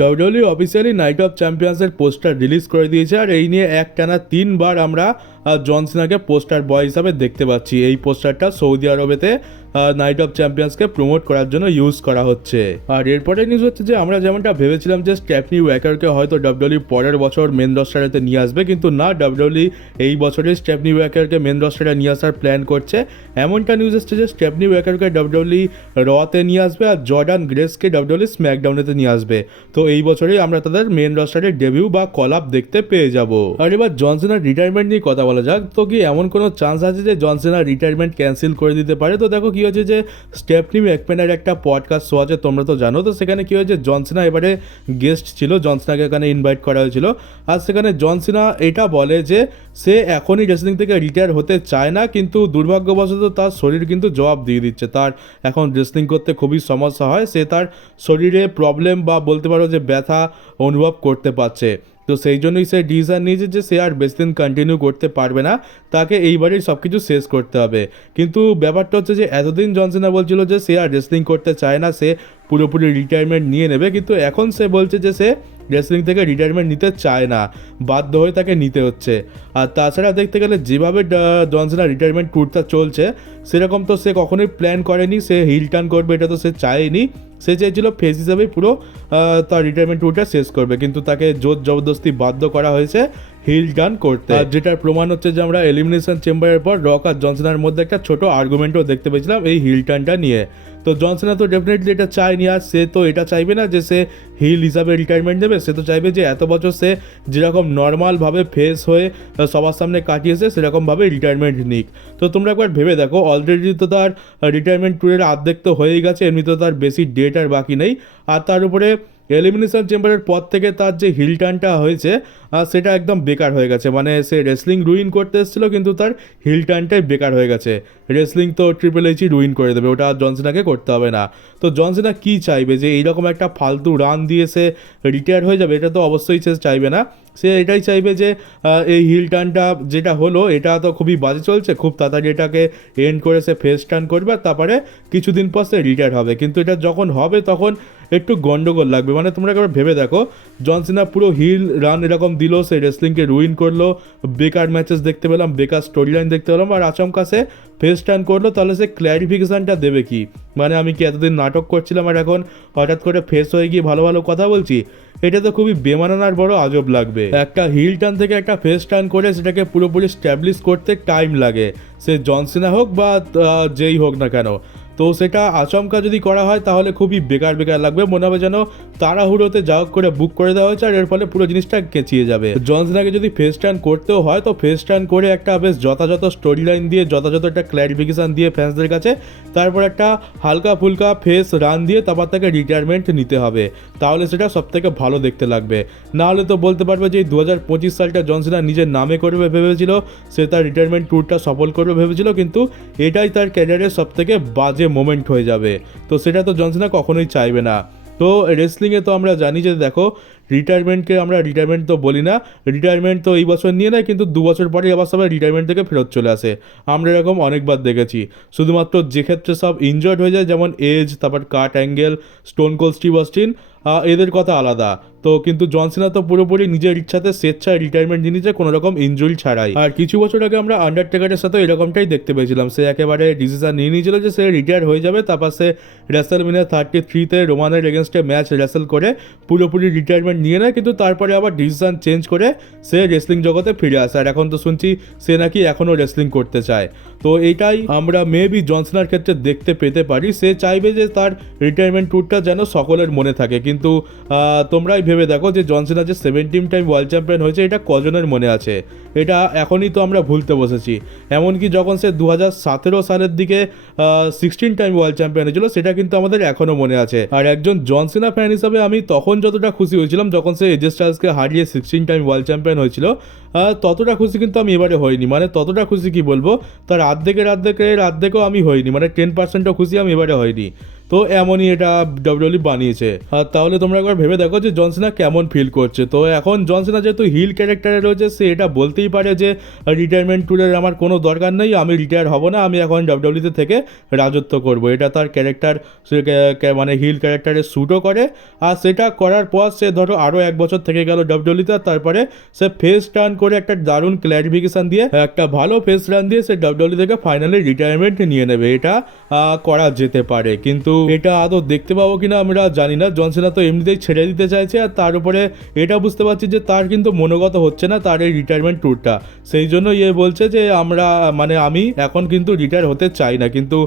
WWE officially night of চ্যাম্পিয়ন্সের poster release করে দিয়েছে, আর এই নিয়ে একটানা 3বার আমরা জন সিনাকে পোস্টার বয় হিসাবে দেখতে পাচ্ছি। এই পোস্টারটা সৌদি আরবেতে নাইট অফ চ্যাম্পিয়ন্সকে প্রমোট করার জন্য ইউজ করা হচ্ছে। আর এরপরে নিউজ হচ্ছে যে আমরা যেমনটা ভেবেছিলাম যে স্টেফনি ওয়াকারকে হয়তো ডাব্লিউডাব্লিউ পরের বছর মেন রস্টারেতে নিয়ে আসবে, কিন্তু না, ডাব্লিউডাব্লিউ এই বছরই স্টেফনি ওয়াকারকে মেন রস্টারে নিয়ে আসার প্ল্যান করছে। এমনটা নিউজ এসছে যে স্টেফনি ওয়াকারকে ডাব্লিউডাব্লিউ রতে নিয়ে আসবে আর জর্ডান গ্রেসকে ডাব্লিউডাব্লিউ স্ম্যাকডাউনেতে নিয়ে আসবে। তো এই বছরই আমরা তাদের মেন রস্টারে ডেবিউ বা কল আপ দেখতে পেয়ে যাব। আর এবার জন সিনার রিটায়ারমেন্ট নিয়ে কথা বলা যাক। তো কি এমন কোনো চান্স আছে যে জন সিনার রিটায়ারমেন্ট ক্যান্সেল করে দিতে পারে? তো দেখো কি হচ্ছে যে স্টেফনি ম্যাকম্যানের একটা পডকাস্ট শো আছে, তোমরা তো জানো। তো সেখানে কি হয়েছে, জন সিনা এবারে গেস্ট ছিল, জন সিনাকে এখানে ইনভাইট করা হয়েছিল। আর সেখানে জন সিনা এটা বলে যে সে এখনই রেসলিং থেকে রিটায়ার হতে চায় না, কিন্তু দুর্ভাগ্যবশত তার শরীর কিন্তু জবাব দিয়ে দিচ্ছে। তার এখন রেসলিং করতে খুবই সমস্যা হয়, সে তার শরীরে প্রবলেম বা বলতে পারো যে ব্যথা অনুভব করতে পারছে। তো সেই জন্যই সে ডিসিশন নিয়েছে যে সে আর বেশি দিন কন্টিনিউ করতে পারবে না, তাকে এইবারই সব কিছু শেষ করতে হবে। কিন্তু ব্যাপারটা হচ্ছে যে এতদিন জন সিনা বলছিল যে সে আর রেসলিং করতে চায় না, সে পুরোপুরি রিটায়ারমেন্ট নিয়ে নেবে, কিন্তু এখন সে বলছে যে সে রেসলিং থেকে রিটায়ারমেন্ট নিতে চায় না, বাধ্য হয়ে তাকে নিতে হচ্ছে। আর তাছাড়া দেখতে গেলে যেভাবে জন সিনা রিটায়ারমেন্ট ট্যুরটা চলছে সেরকম তো সে কখনোই প্ল্যান করেনি সে হিল টার্ন করবে, এটা তো সে চায়নি। সে চেয়েছিল ফেস হিসাবেই পুরো তার রিটায়ারমেন্ট ট্যুরটা শেষ করবে, কিন্তু তাকে জোর জবরদস্তি বাধ্য করা হয়েছে হিল টার্ন করতে। আর যেটার প্রমাণ হচ্ছে যে আমরা এলিমিনেশন চেম্বারের পর রক আর জন সিনার মধ্যে একটা ছোট আর্গুমেন্টও দেখতে পেয়েছিলাম এই হিল টার্নটা নিয়ে। তো জন সিনা তো ডেফিনেটলি এটা চায়নি, আর সে তো এটা চাইবে না যে সে হিল হিসাবে রিটায়ারমেন্ট নেবে। সে তো চাইবে যে এত বছর সে যেরকম নর্মালভাবে ফেস হয়ে সবার সামনে কাটিয়েছে সেরকমভাবে রিটায়ারমেন্ট নিক। তো তোমরা একবার ভেবে দেখো, অলরেডি তো তার রিটায়ারমেন্ট ট্যুরের অর্ধেক তো হয়েই গেছে, এমনি তো তার বেশি ডেট আর বাকি নেই। আর তার উপরে এলিমিনেশন চেম্বারের পর থেকে তার যে হিল টার্নটা হয়েছে সেটা একদম বেকার হয়ে গেছে। মানে সে রেসলিং রুইন করতে এসেছিলো, কিন্তু তার হিল টার্নটাই বেকার হয়ে গেছে। রেসলিং তো ট্রিপল এইচই রুইন করে দেবে, ওটা জন সিনাকে করতে হবে না। তো জন সিনা কী চাইবে যে এইরকম একটা ফালতু রান দিয়ে সে রিটায়ার হয়ে যাবে? এটা তো অবশ্যই সে চাইবে না। সে এটাই চাইবে যে এই হিল টার্নটা যেটা হলো এটা তো খুবই বাজে চলছে, খুব তাড়াতাড়ি এটাকে এন্ড করে সে ফেস টার্ন করবে, আর তারপরে কিছুদিন পর সে রিটায়ার হবে। কিন্তু এটা যখন হবে তখন একটু গন্ডগোল লাগবে। মানে তোমরা একবার ভেবে দেখো, জন সিনা পুরো হিল রান এরকম দিল, সে রেসলিংকে রুইন করলো, বেকার ম্যাচেস দেখতে পেলাম, বেকার স্টোরি লাইন দেখতে পেলাম, আর আচমকা সে ফেস টার্ন করলো, তাহলে সে ক্ল্যারিফিকেশানটা দেবে কি? মানে আমি কি এতদিন নাটক করছিলাম আর এখন হঠাৎ করে ফেস হয়ে গিয়ে ভালো ভালো কথা বলছি? এটা তো খুবই বেমানানার বড় আজব লাগবে। একটা হিল টার্ন থেকে একটা ফেস টার্ন করে সেটাকে পুরোপুরি স্ট্যাবলিশ করতে টাইম লাগে, সে জন সিনা হোক বা যেই হোক না কেন। তো সেটা আচমকা যদি করা হয় তাহলে খুবই বেকার বেকার লাগবে, মনে হবে যেন তাড়াহুড়োতে যা হোক করে বুক করে দেওয়া হয়েছে, আর এর ফলে পুরো জিনিসটা কেঁচিয়ে যাবে। জন সিনাকে যদি ফেস টার্ন করতেও হয় তো ফেস টার্ন করে একটা বেশ যথাযথ স্টোরি লাইন দিয়ে, যথাযথ একটা ক্ল্যারিফিকেশান দিয়ে ফ্যান্সদের কাছে, তারপর একটা হালকা ফুলকা ফেস রান দিয়ে তারপর তাকে রিটায়ারমেন্ট নিতে হবে, তাহলে সেটা সব থেকে ভালো দেখতে লাগবে। না হলে তো বলতে পারবে যে 2025 সালটা জন সিনা নিজের নামে করবে ভেবেছিল, সে তার রিটায়ারমেন্ট ট্যুরটা সফল করবে ভেবেছিল, কিন্তু এটাই তার ক্যারিয়ারের সব থেকে বাজে মোমেন্ট হয়ে যাবে। তো সেটা তো জন সিনা কখনোই চাইবে না। তো রেসলিংয়ে তো আমরা জানি যে দেখো, রিটায়ারমেন্টকে আমরা রিটায়ারমেন্ট তো বলি না, রিটায়ারমেন্ট তো এই বছর নিয়ে নেয়, কিন্তু 2 বছর পরেই আবার সবাই রিটায়ারমেন্ট থেকে ফেরত চলে আসে। আমরা এরকম অনেকবার দেখেছি। শুধুমাত্র যে ক্ষেত্রে সব ইনজয়ার্ড হয়ে যায়, যেমন এজ, তারপর Kurt Angle, Stone Cold Steve Austin, এদের কথা আলাদা। তো কিন্তু জন সিনা তো পুরোপুরি নিজের ইচ্ছাতে স্বেচ্ছায় রিটায়ারমেন্ট নিয়ে নিচ্ছে, কোনো রকম ইনজুরি ছাড়াই। আর কিছু বছর আগে আমরা আন্ডারটেকারের সাথে এরকমটাই দেখতে পেয়েছিলাম, সে একেবারে ডিসিশন নিয়ে নিয়েছিল যে সে রিটায়ার হয়ে যাবে, তারপর সে রেসলমেনিয়া 33-তে রোমানের এগেনস্টে ম্যাচ রেসেল করে পুরোপুরি রিটায়ারমেন্ট নিয়ে নেয়, কিন্তু তারপরে আবার ডিসিশন চেঞ্জ করে সে রেসলিং জগতে ফিরে আসে। আর এখন তো শুনছি সে নাকি এখনও রেসলিং করতে চায়। তো এইটাই আমরা মেবি জন সিনার ক্ষেত্রে দেখতে পেতে পারি। সে চাইবে যে তার রিটায়ারমেন্ট ট্যুরটা যেন সকলের মনে থাকে, কিন্তু তোমরাই ভেবে দেখো যে জন সিনা যে 17 টাইম ওয়ার্ল্ড চ্যাম্পিয়ন হয়েছে এটা কজনের মনে আছে? এটা এখনই তো আমরা ভুলতে বসেছি। এমনকি যখন সে 2017 সালের দিকে 16 টাইম ওয়ার্ল্ড চ্যাম্পিয়ন হয়েছিল সেটা কিন্তু আমাদের এখনও মনে আছে। আর একজন জন সিনা ফ্যান হিসাবে আমি তখন যতটা খুশি হয়েছিলাম যখন সে এজে স্টাইলসকে হারিয়ে 16 টাইম ওয়ার্ল্ড চ্যাম্পিয়ন হয়েছিল, ততটা খুশি কিন্তু আমি এবারে হইনি। মানে ততটা খুশি কি বলবো, তার অর্ধেকেও আমি হইনি, মানে 10%ও খুশি আমি এবারে হইনি। তো এমনই এটা ডাব্লিউডব্লিউ বানিয়েছে। আর তাহলে তোমরা একবার ভেবে দেখো যে জন সিনা কেমন ফিল করছে। তো এখন জন সিনা যেহেতু হিল ক্যারেক্টারে রয়েছে, সে এটা বলতেই পারে যে রিটায়ারমেন্ট ট্যুরের আমার কোনো দরকার নেই, আমি রিটায়ার হব না, আমি এখন ডাব্লিউডব্লিউতে থেকে রাজত্ব করব। এটা তার ক্যারেক্টার, সে মানে হিল ক্যারেক্টারে শ্যুটও করে। আর সেটা করার পর সে ধরো আরও 1 বছর থেকে গেল ডাব্লিউডব্লিউতে, তারপরে সে ফেস টার্ন করে একটা দারুণ ক্ল্যারিফিকেশন দিয়ে, একটা ভালো ফেস রান দিয়ে সে ডাব্লিউডব্লিউ থেকে ফাইনালি রিটায়ারমেন্ট নিয়ে নেবে। এটা করা যেতে পারে, কিন্তু এটা আদৌ দেখতে পাবো কিনা আমরা জানি না। জন সিনা তো এমনিতেই ছেড়ে দিতে চাইছে, আর তার উপরে এটা বুঝতে পারছি যে তার কিন্তু মনোগত হচ্ছে না তার এই রিটায়ারমেন্ট ট্যুরটা। সেই জন্য বলছে যে আমি এখন কিন্তু রিটায়ার হতে চাই না, কিন্তু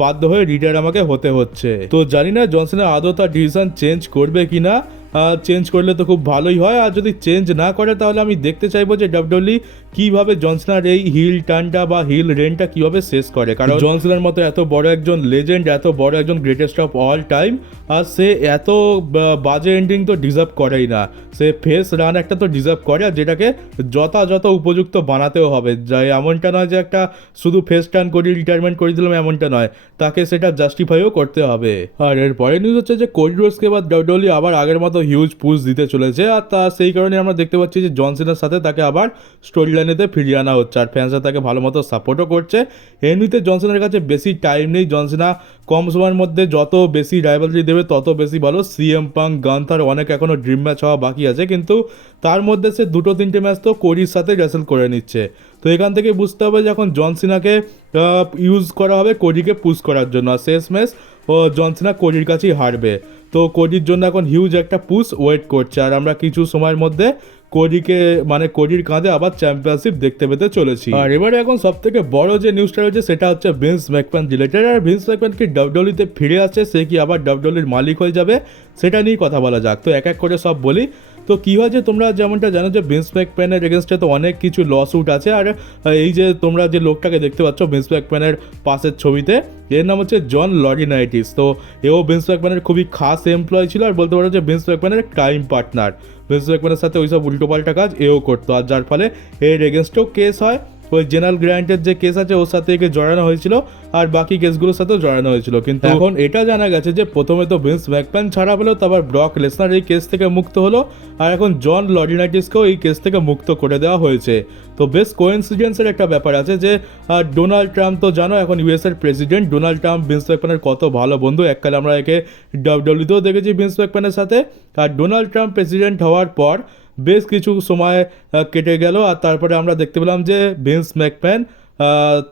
বাধ্য হয়ে রিটায়ার আমাকে হতে হচ্ছে। তো জানি না জন সিনা আদৌ তার ডিসিশন চেঞ্জ করবে কিনা। চেঞ্জ করলে তো খুব ভালোই হয়, আর যদি চেঞ্জ না করে তাহলে আমি দেখতে চাইবো যে ডাব্লিউডব্লিউ কীভাবে জন সিনার এই হিল টার্নটা বা হিল রেনটা কীভাবে শেষ করে। কারণ জন সিনার মতো এত বড় একজন লেজেন্ড, এত বড় একজন গ্রেটেস্ট অফ অল টাইম, আর সে এত বাজে এন্ডিং তো ডিজার্ভ করেই না। সে ফেস রান একটা তো ডিজার্ভ করে, আর যেটাকে যথাযথ উপযুক্ত বানাতেও হবে। যাই এমনটা নয় যে একটা শুধু ফেস টার্ন করি রিটায়ারমেন্ট করে দিলাম, এমনটা নয়, তাকে সেটা জাস্টিফাইও করতে হবে। আর এর পরের নিউজ হচ্ছে যে কোডি রোডসকে বা ডাব্লিউডব্লিউ আবার আগের মতো হিউজ পুশ দিতে চলেছে, আর সেই কারণে আমরা দেখতে পাচ্ছি যে জন সিনার সাথে তাকে আবার স্টোরি লাইনেতে ফিরিয়ে আনা হচ্ছে, আর ফ্যান্সরা তাকে ভালো মতো সাপোর্টও করছে। এমনিতে জন সিনার কাছে বেশি টাইম নেই, জন সিনা কম সময়ের মধ্যে যত বেশি রাইভালরি দেবে তত বেশি ভালো। সিএম পাঙ্ক, গান্থার অনেক এখনও ড্রিম ম্যাচ হওয়া বাকি আছে, কিন্তু তার মধ্যে সে 2-3টে ম্যাচ তো কোডির সাথে রেসেল করে নিচ্ছে। তো এখান থেকে বুঝতে হবে যে এখন জন সিনাকে ইউজ করা হবে কোডিকে পুশ করার জন্য, আর শেষ ম্যাচ জন সিনা কোডির কাছেই হারবে। তো কোডির জন্য এখন হিউজ একটা পুশ ওয়েট করছে, আর আমরা কিছু সময়ের মধ্যে কোডির কাঁধে আবার চ্যাম্পিয়নশিপ দেখতে পেতে চলেছি। আর এবারে এখন সব থেকে বড় যে নিউজটা রয়েছে সেটা হচ্ছে ভিন্স ম্যাকম্যান রিলেটেড। আর ভিন্স ম্যাকম্যান কি ডাব্লিউডব্লিউতে ফিরে আসছে, সে কি আবার ডাব্লিউডব্লিউর মালিক হয়ে যাবে, সেটা নিয়ে কথা বলা যাক। তো এক এক করে সব বলি। তো কী হয় যে তোমরা যেমনটা জানো যে ভিন্স ম্যাকম্যানের এগেনস্টে তো অনেক কিছু লসুট আছে। আর এই যে তোমরা যে লোকটাকে দেখতে পাচ্ছ ভিন্স ম্যাকম্যানের পাশের ছবিতে, এর নাম হচ্ছে জন লরিনাইটিস। তো এও ভিন্স ম্যাকম্যানের খুবই খাস এমপ্লয় ছিল, আর বলতে পারো যে ভিন্স ম্যাকম্যানের ক্রাইম পার্টনার। ভিন্স ম্যাকম্যানের সাথে ওইসব উল্টোপাল্টা কাজ এও করতো, আর যার ফলে এর এগেনস্টেও কেস হয়। ওই জেনারেল গ্র্যান্টের যে কেস আছে ওর সাথে একে জড়ানো হয়েছিল, আর বাকি কেসগুলোর সাথেও জড়ানো হয়েছিল। কিন্তু এখন এটা জানা গেছে যে প্রথমে তো ভিন্স ম্যাকম্যান ছাড়া পেলো, তারপর ব্রক লেসনার এই কেস থেকে মুক্ত হলো, আর এখন জন লরিনাইটিসকেও এই কেস থেকে মুক্ত করে দেওয়া হয়েছে। তো বেশ কোইন্সিডেন্সের একটা ব্যাপার আছে যে ডোনাল্ড ট্রাম্প তো জানো এখন ইউএসের প্রেসিডেন্ট। ডোনাল্ড ট্রাম্প ভিন্স ম্যাকম্যানের কত ভালো বন্ধু, এককালে আমরা একে ডাব্লিউডব্লিউতেও দেখেছি ভিন্স ম্যাকম্যানের সাথে। আর ডোনাল্ড ট্রাম্প প্রেসিডেন্ট হওয়ার পর বেশ কিছু সময় কেটে গেল, আর তারপরে আমরা দেখতে পেলাম যে ভিন্স ম্যাকম্যান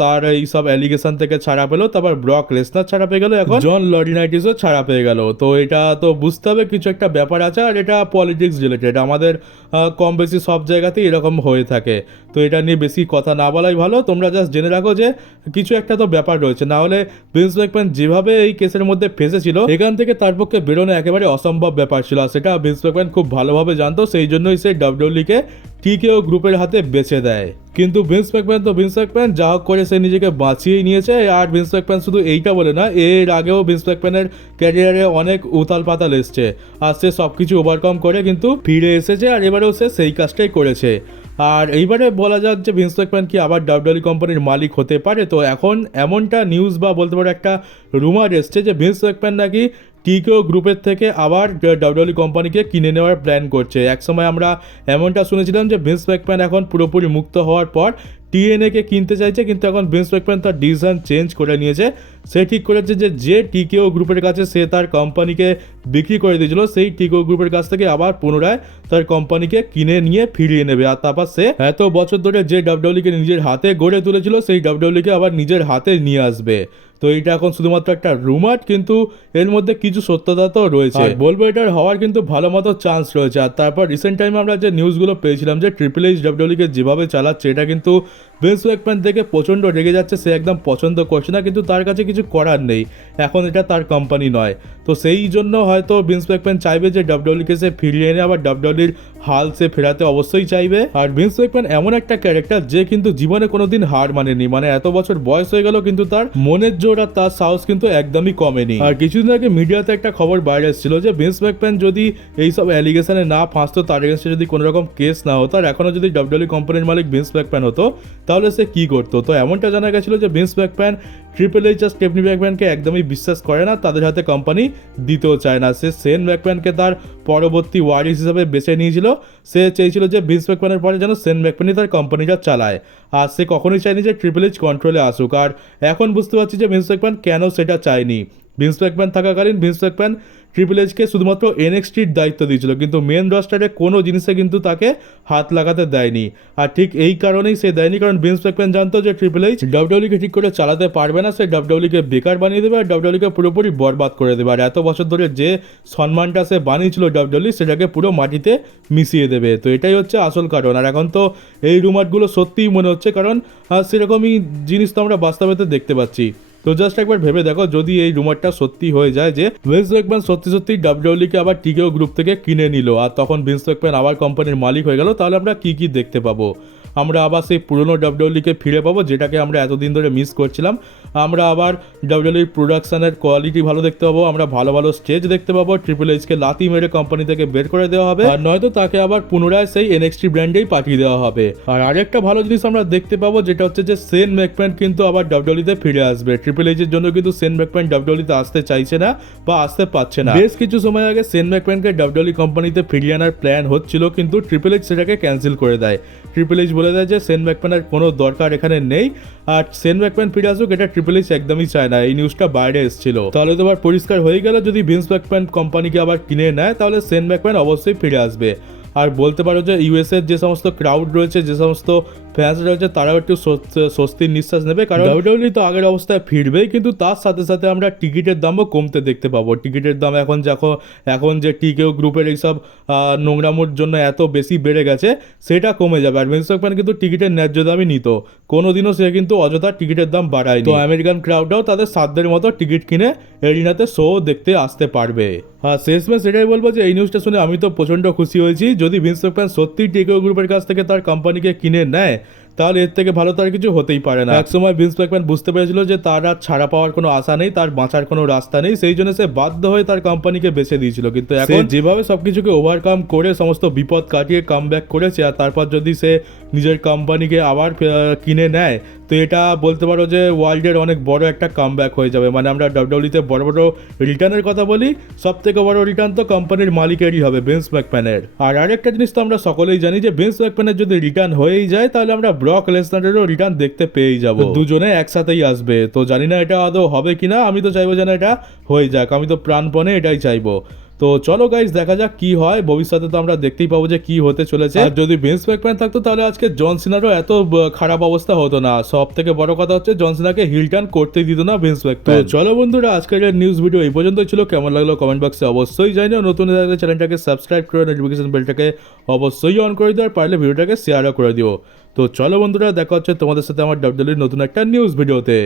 তার এই সব অ্যালিগেশন থেকে ছাড়া পেলো, তারপর ব্রক লেসনার ছাড়া পেয়ে গেল, এখন জন লরিনাইটিসও ছাড়া পেয়ে গেল। তো এটা তো বুঝতে হবে কিছু একটা ব্যাপার আছে, আর এটা পলিটিক্স রিলেটেড। আমাদের কম বেশি সব জায়গাতেই এরকম হয়ে থাকে। তো এটা নিয়ে বেশি কথা না বলাই ভালো, তোমরা জাস্ট জেনে রাখো যে কিছু একটা তো ব্যাপার রয়েছে। না হলে ভিন্স ম্যাকম্যান যেভাবে এই কেসের মধ্যে ফেঁসেছিল, এখান থেকে তার পক্ষে বেরোনো একেবারে অসম্ভব ব্যাপার ছিল, আর সেটা ভিন্স ম্যাকম্যান খুব ভালোভাবে জানতো। সেই জন্যই সে ডাব্লিউডব্লিউকে টিকেও গ্রুপের হাতে বেছে দেয়। কিন্তু ভিন্স ম্যাকম্যান যা হোক করে সে নিজেকে বাঁচিয়েই নিয়েছে। আর ভিন্স ম্যাকম্যান শুধু এইটা বলে না, এর আগেও ভিন্স ম্যাকম্যানের ক্যারিয়ারে অনেক উতাল পাতাল এসছে, আর সে সব কিছু ওভারকাম করে কিন্তু ফিরে এসেছে, আর এবারেও সে সেই কাজটাই করেছে। আর এইবারে বলা যাক যে ভিন্স ম্যাকম্যান কি আবার ডাব্লিউডব্লিউ কোম্পানির মালিক হতে পারে। তো এখন এমনটা নিউজ বা বলতে পারো একটা রুমার এসছে যে ভিন্স ম্যাকম্যান নাকি টিকেও গ্রুপের থেকে আবার ডাব্লিউডব্লিউ কোম্পানিকে কিনে নেওয়ার প্ল্যান করছে। একসময় আমরা এমনটা শুনেছিলাম যে ভিন্স ম্যাকম্যান এখন পুরোপুরি মুক্ত হওয়ার পর টিএনএকে কিনতে চাইছে, কিন্তু এখন ভিন্স ম্যাকম্যান তার ডিসিশন চেঞ্জ করে নিয়েছে। সে ঠিক করেছে যে টিকেও গ্রুপের কাছে সে তার কোম্পানিকে বিক্রি করে দিয়েছিল, সেই টিকেও গ্রুপের কাছ থেকে আবার পুনরায় তার কোম্পানিকে কিনে নিয়ে ফিরিয়ে নেবে। আর তারপর সে এত বছর ধরে যে ডাব্লিউডব্লিউকে নিজের হাতে গড়ে তুলেছিল, সেই ডাব্লিউডব্লিউকে আবার নিজের হাতে নিয়ে আসবে। তো এইটা এখন শুধুমাত্র একটা রুমার, কিন্তু এর মধ্যে কিছু সত্যতা তো রয়েছে। বলবো এটার হওয়ার কিন্তু ভালো মতো চান্স রয়েছে। আর তারপর রিসেন্ট টাইমে আমরা যে নিউজগুলো পেয়েছিলাম যে ট্রিপল এইচ ডাব্লিউডব্লিউকে যেভাবে চালাচ্ছে, এটা কিন্তু ভিন্স ম্যাকম্যান দেখে প্রচণ্ড রেগে যাচ্ছে। সে একদম পছন্দ করছে না, কিন্তু তার কাছে কিছু করার নেই, এখন এটা তার কোম্পানি নয়। তো সেই জন্য হয়তো ভিন্স ম্যাকম্যান চাইবে যে ডাব্লিউডব্লিউকে সে ফিরিয়ে এনে আবার ডাব্লিউডব্লিউর হাল সে ফেরাতে অবশ্যই চাইবে। আর ভিন্স ম্যাকম্যান এমন একটা ক্যারেক্টার যে কিন্তু জীবনে কোনোদিন হার মানেনি, মানে এত বছর বয়স হয়ে গেল কিন্তু তার মনের জোর আর তার সাহস কিন্তু একদমই কমেনি। আর কিছুদিন আগে মিডিয়াতে একটা খবর বাইরে এসেছিল যে ভিন্স ম্যাকম্যান যদি এইসব অ্যালিগেশনে না ফাঁসতো, তার এগেন্সটে যদি কোনো রকম কেস না হতো, আর এখনও যদি ডাব্লিউডব্লিউ কোম্পানির মালিক ভিন্স ম্যাকম্যান হতো, তাহলে সে কী করতো। তো এমনটা জানা গেছিলো যে Vince ম্যাকম্যান triple H R Stephanie ম্যাকম্যানকে একদমই বিশ্বাস করে না, তাদের হাতে কোম্পানি দিতেও চায় না। সে শেন ম্যাকম্যানকে তার পরবর্তী ওয়ারিস হিসাবে বেছে নিয়েছিল। সে চেয়েছিল যে ভিন্স ম্যাকম্যানের পরে যেন শেন ম্যাকম্যানই তার কোম্পানিটা চালায়, আর সে কখনোই চায়নি যে ট্রিপল এইচ কন্ট্রোলে আসুক। আর এখন বুঝতে পারছি যে ভিন্স ম্যাকম্যান কেন সেটা চায়নি। ভিন্স ম্যাকম্যান থাকাকালীন ভিন্স ম্যাকম্যান ট্রিপল এইচকে শুধুমাত্র এনএক্সটির দায়িত্ব দিয়েছিল, কিন্তু মেন রস্টারে কোনো জিনিসে কিন্তু তাকে হাত লাগাতে দেয়নি। আর ঠিক এই কারণেই সে দেয়নি, কারণ ভিন্স ম্যাকম্যান জানতো যে ট্রিপল এইচ ডাব্লিউডব্লিউইকে ঠিক করে চালাতে পারবে না। সে ডাব্লিউডব্লিউইকে বেকার বানিয়ে দেবে আর ডাব্লিউডব্লিউইকে পুরোপুরি বরবাদ করে দেবে। আর এত বছর ধরে যে সম্মানটা সে বানিয়েছিল ডাব্লিউডব্লিউই, সেটাকে পুরো মাটিতে মিশিয়ে দেবে। তো এটাই হচ্ছে আসল কারণ। আর এখন তো এই রুমারগুলো সত্যিই মনে হচ্ছে, কারণ সেরকমই জিনিস তো আমরা বাস্তবেতে দেখতে পাচ্ছি। তো জাস্ট একবার ভেবে দেখো, যদি এই রুমারটা সত্যি হয়ে যায় যে ভিন্স ম্যাকম্যান সত্যি সত্যি ডাব্লিউডব্লিউইকে আবার টিকেও গ্রুপ থেকে কিনে নিল, আর তখন ভিন্স ম্যাকম্যান আবার কোম্পানির মালিক হয়ে গেল, তাহলে আমরা কি কি দেখতে পাবো? আমরা আবার সেই পুরনো ডাব্লিউডব্লিউইকে ফিরে পাবো, যেটাকে আমরা এতদিন ধরে মিস করছিলাম। আমরা আবার ডাব্লিউডব্লিউই প্রোডাকশনের কোয়ালিটি ভালো দেখতে পাবো, আমরা ভালো ভালো স্টেজ দেখতে পাবো, ট্রিপল এইচকে লাথি মেরে কোম্পানি থেকে বের করে দেওয়া হবে, আর নয়তো তাকে আবার পুনরায় সেই এনএক্সটি ব্র্যান্ডেই পাঠিয়ে দেওয়া হবে। আর আরেকটা ভালো জিনিস আমরা দেখতে পাবো, যেটা হচ্ছে যে শেন ম্যাকম্যান কিন্তু আবার ডাব্লিউডব্লিউইতে ফিরে আসবে। ট্রিপল এইচের জন্য কিন্তু শেন ম্যাকম্যান ডাব্লিউডব্লিউইতে আসতে চাইছে না বা আসতে পারছে না। বেশ কিছু সময় আগে শেন ম্যাকম্যানকে ডাব্লিউডব্লিউই কোম্পানিতে ফিরিয়ে আনার প্ল্যান হচ্ছিল, কিন্তু ট্রিপল এইচ সেটাকে ক্যান্সেল করে দেয়। ট্রিপল এইচ বলে দেয় যে শেন ম্যাকম্যানের কোনো দরকার এখানে নেই, আর শেন ম্যাকম্যান ফিরে আসুক এটা ট্রিপল এইচ একদমই চায় না। এই নিউজটা বাইরে এসেছিল। তাহলে তো আবার পরিষ্কার হয়ে গেল, যদি ভিন্স ম্যাকম্যান কোম্পানিকে আবার কিনে নেয় তাহলে শেন ম্যাকম্যান অবশ্যই ফিরে আসবে। আর বলতে পারো যে ইউএসএর যে সমস্ত ক্রাউড রয়েছে, যে সমস্ত ফ্যান্স রয়েছে, তারাও একটু স্বস্তির নিঃশ্বাস নেবে, কারণ ডাব্লিউডব্লিউই তো আগের অবস্থায় ফিরবেই, কিন্তু তার সাথে সাথে আমরা টিকিটের দামও কমতে দেখতে পাবো। টিকিটের দাম এখন যে টিকেও গ্রুপের এইসব নোংরামোর জন্য এত বেশি বেড়ে গেছে, সেটা কমে যাবে। আর ভিন্স ম্যাকম্যান কিন্তু টিকিটের ন্যায্য দামই নিত, কোনোদিনও সে কিন্তু অযথা টিকিটের দাম বাড়ায়নি। তো আমেরিকান ক্রাউডরাও তাদের সাধ্যের মতো টিকিট কিনে এরিনাতে শো দেখতে আসতে পারবে। হ্যাঁ, শেষমেশ এটাই বলবো যে এই নিউজটা শুনে আমি তো প্রচণ্ড খুশি হয়েছি। যদি ভিন্স ম্যাকম্যান সত্যি টিকেও গ্রুপের কাছ থেকে তার কোম্পানিকে কিনে নেয়, তাহলে এর থেকে ভালো তার কিছু হতেই পারে না। একসময় ভিন্স ম্যাকম্যান বুঝতে পেরেছিল যে তার আর ছাড়া পাওয়ার কোনো আশা নেই, তার বাঁচার কোনো রাস্তা নেই, সেই জন্য সে বাধ্য হয়ে তার কোম্পানিকে বেছে দিয়েছিল। কিন্তু এখন যেভাবে সবকিছুকে ওভারকাম করে সমস্ত বিপদ কাটিয়ে কামব্যাক করেছে, আর তারপর যদি সে নিজের কোম্পানিকে আবার কিনে নেয়, তো এটা বলতে পারো যে ওয়ার্ল্ডের অনেক বড় একটা কামব্যাক হয়ে যাবে। মানে আমরা ডাব্লিউডব্লিউইতে বড় বড় রিটার্নের কথা বলি, সব থেকে বড় রিটার্ন তো কোম্পানির মালিকেরই হবে, ভিন্স ম্যাকম্যানের। আর আরেকটা জিনিস তো আমরা সকলেই জানি যে ভিন্স ম্যাকম্যানের যদি রিটার্ন হয়েই যায়, তাহলে আমরা ব্রক লেসনারেরও রিটার্ন দেখতে পেয়েই যাব, দুজনে একসাথেই আসবে। তো জানি না এটা আদৌ হবে কিনা, আমি তো চাইবো যেন এটা হয়ে যাক, আমি তো প্রাণপণে এটাই চাইবো। তো চলো গাইস, দেখা যাক কি হয় ভবিষ্যতে। তো আমরা দেখতেই পাবো যে কি হতে চলেছে। আর যদি ভিন্স ম্যাকম্যান থাকতো, তাহলে আজকে জন সিনারও এত খারাপ অবস্থা হতো না। সব থেকে বড় কথা হচ্ছে জন সিনাকে হিল টার্ন করতেই দিত না ভিন্স ম্যাকম্যান। তো চলো বন্ধুরা, আজকের নিউজ ভিডিও এই পর্যন্তই ছিল। কেমন লাগলো কমেন্ট বক্সে অবশ্যই জানিও। নতুন থাকলে চ্যানেলটাকে সাবস্ক্রাইব করে নোটিফিকেশন বেলটাকে অবশ্যই অন করে দিও, আর পারলে ভিডিওটাকে শেয়ারও করে দিও। তো চলো বন্ধুরা, দেখা হচ্ছে তোমাদের সাথে আমার ডাব্লিউডব্লিউইর নতুন একটা নিউজ ভিডিওতে।